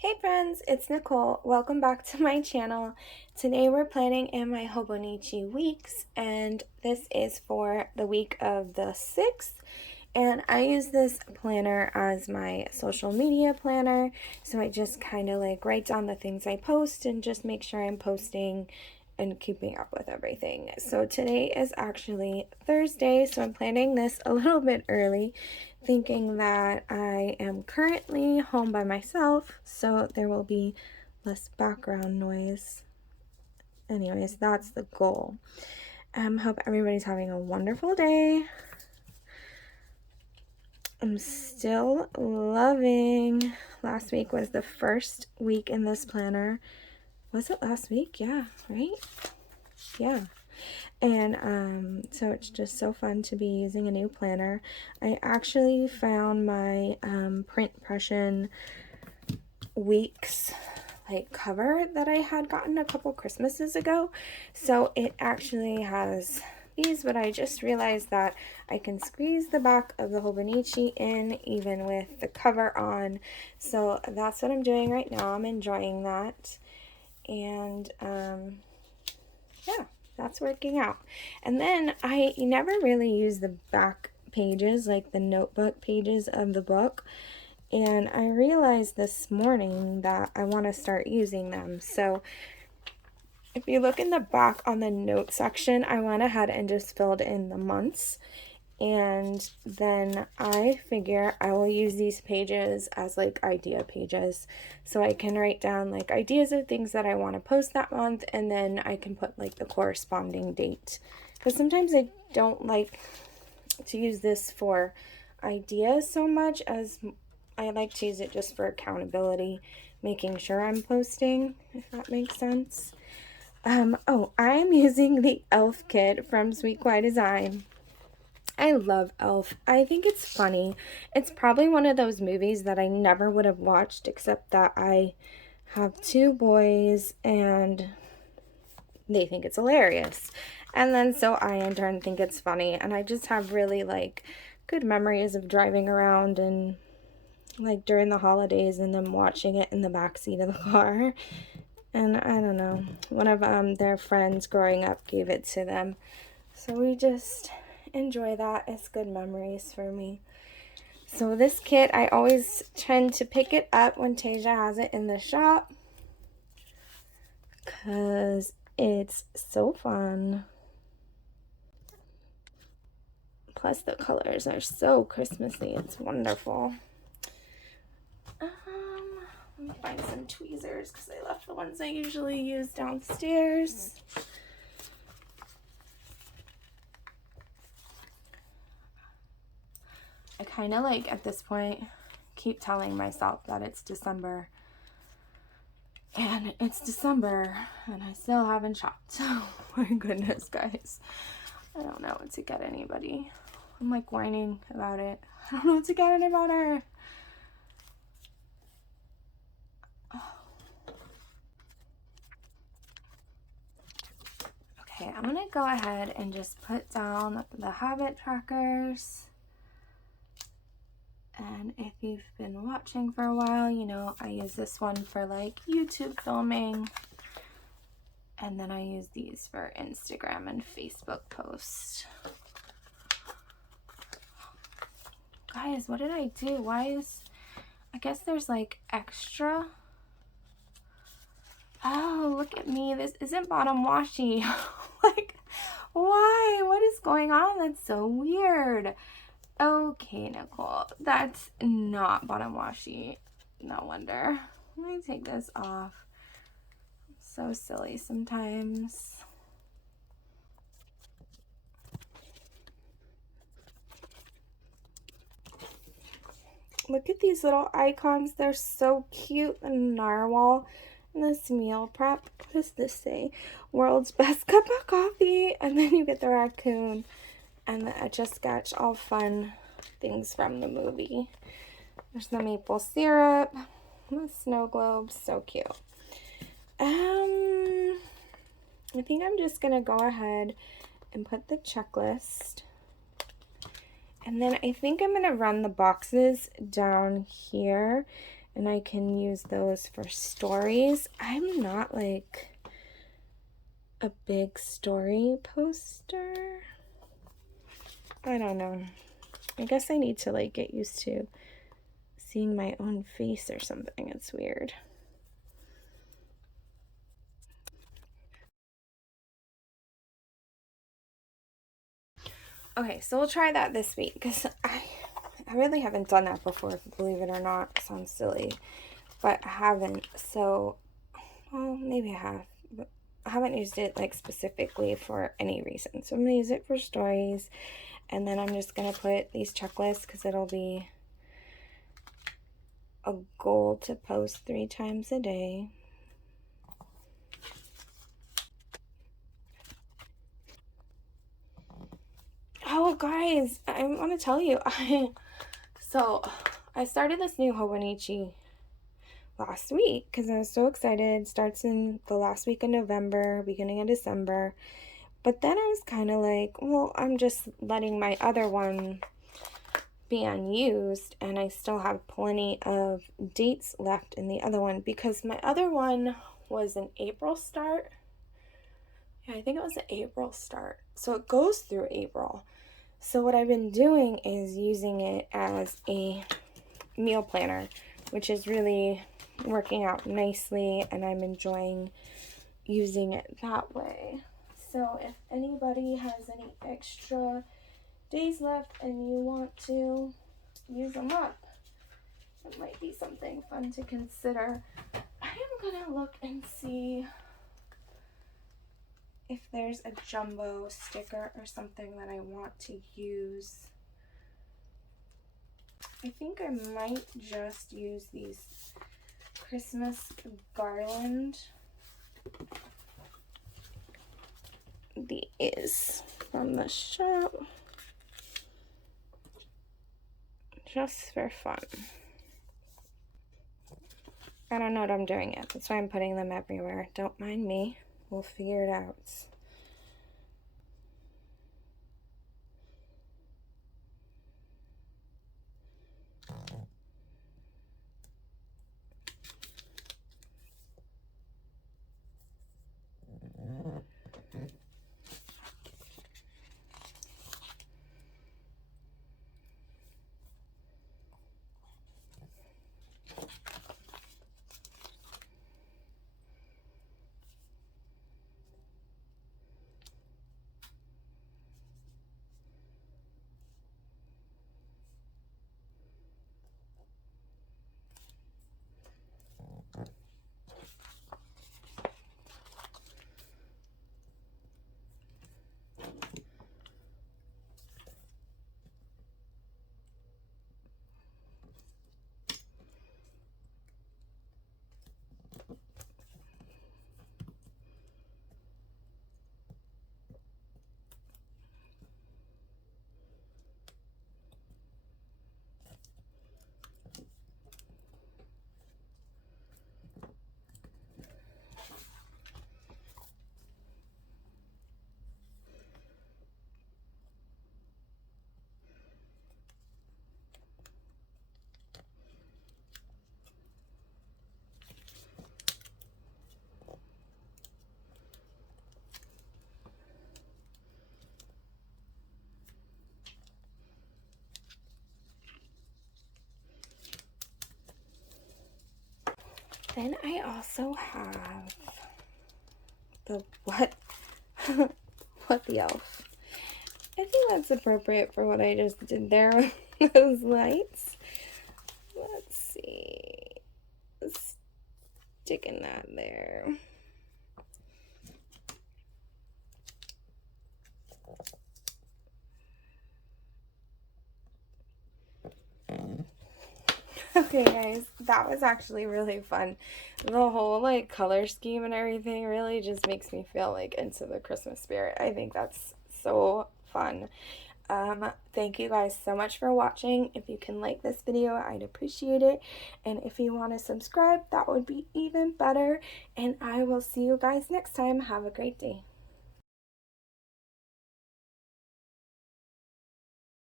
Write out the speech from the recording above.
Hey friends, it's Nicole. Welcome back to my channel. Today we're planning in my Hobonichi Weeks, and this is for the week of the 6th. And I use this planner as my social media planner, so I just kind of like write down the things I post and just make sure I'm posting and keeping up with everything. So today is actually Thursday, so I'm planning this a little bit early, thinking that I am currently home by myself, so there will be less background noise. Anyways, that's the goal. Hope everybody's having a wonderful day. I'm still loving. Last week was the first week in this planner. Was it last week? Yeah, right? Yeah. And so it's just so fun to be using a new planner. I actually found my Print Impression Weeks like cover that I had gotten a couple Christmases ago. So it actually has these, but I just realized that I can squeeze the back of the Hobonichi in even with the cover on. So that's what I'm doing right now. I'm enjoying that. And yeah, that's working out. And then I never really use the back pages, like the notebook pages of the book. And I realized this morning that I want to start using them. So if you look in the back on the note section, I went ahead and just filled in the months. And then I figure I will use these pages as like idea pages. So I can write down like ideas of things that I want to post that month, and then I can put like the corresponding date. Because sometimes I don't like to use this for ideas so much as I like to use it just for accountability, making sure I'm posting, if that makes sense. Oh, I'm using the Elf kit from Sweet Kawaii Design. I love Elf. I think it's funny. It's probably one of those movies that I never would have watched, except that I have two boys and they think it's hilarious. And then so I in turn think it's funny, and I just have really like good memories of driving around and like during the holidays and them watching it in the back seat of the car. And I don't know, one of their friends growing up gave it to them, so we just enjoy that. It's good memories for me. So this kit, I always tend to pick it up when Tasia has it in the shop because it's so fun. Plus the colors are so Christmassy. It's wonderful. Let me find some tweezers because I left the ones I usually use downstairs. I kind of like at this point keep telling myself that it's December. And it's December and I still haven't shopped. Oh my goodness, guys. I don't know what to get anybody. I'm like whining about it. I don't know what to get anybody. Okay, I'm gonna go ahead and just put down the habit trackers. And if you've been watching for a while, you know I use this one for like YouTube filming. And then I use these for Instagram and Facebook posts. Guys, what did I do? I guess there's like extra. Oh, look at me. This isn't bottom washi. Like, why? What is going on? That's so weird. Okay, Nicole. That's not bottom washi. No wonder. Let me take this off. I'm so silly sometimes. Look at these little icons. They're so cute. The narwhal. And this meal prep, what does this say? World's best cup of coffee. And then you get the raccoon and the Etch-a-Sketch, all fun things from the movie. There's the maple syrup, the snow globes, so cute. I think I'm just gonna go ahead and put the checklist. And then I think I'm gonna run the boxes down here and I can use those for stories. I'm not like a big story poster. I don't know. I guess I need to like get used to seeing my own face or something. It's weird. Okay, so we'll try that this week because I really haven't done that before, believe it or not. It sounds silly, but I haven't. So, well, maybe I have, but I haven't used it like specifically for any reason. So I'm gonna use it for stories, and then I'm just gonna put these checklists because it'll be a goal to post 3 times a day. Oh, guys, I want to tell you, so I started this new Hobonichi last week because I was so excited. It starts in the last week of November, beginning of December. But then I was kind of like, well, I'm just letting my other one be unused, and I still have plenty of dates left in the other one because my other one was an April start. Yeah, I think it was an April start. So it goes through April. So what I've been doing is using it as a meal planner, which is really working out nicely, and I'm enjoying using it that way. So if anybody has any extra days left and you want to use them up, it might be something fun to consider. I am gonna look and see if there's a jumbo sticker or something that I want to use. I think I might just use these Christmas garland. These from the shop. Just for fun. I don't know what I'm doing yet. That's why I'm putting them everywhere. Don't mind me. We'll figure it out. Then I also have the what the elf. I think that's appropriate for what I just did there with those lights. Let's see. Sticking that there. Okay, guys, that was actually really fun. The whole like color scheme and everything really just makes me feel like into the Christmas spirit. I think that's so fun. Thank you guys so much for watching. If you can like this video, I'd appreciate it. And if you want to subscribe, that would be even better. And I will see you guys next time. Have a great day.